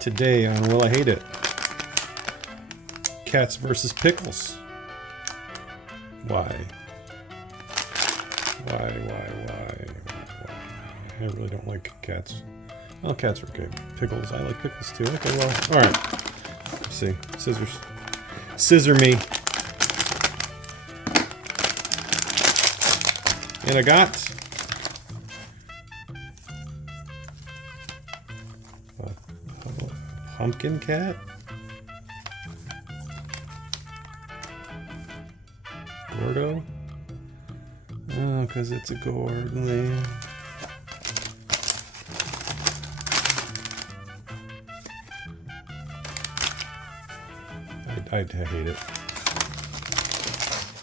Today on Will I Hate It? Cats versus Pickles. Why? Why? I really don't like cats. Well, cats are okay. Pickles, I like pickles too. Okay, well, alright. Let's see. Scissors. Scissor me. And I got a pumpkin cat? Gordo? Oh, because it's a gourd. I hate it.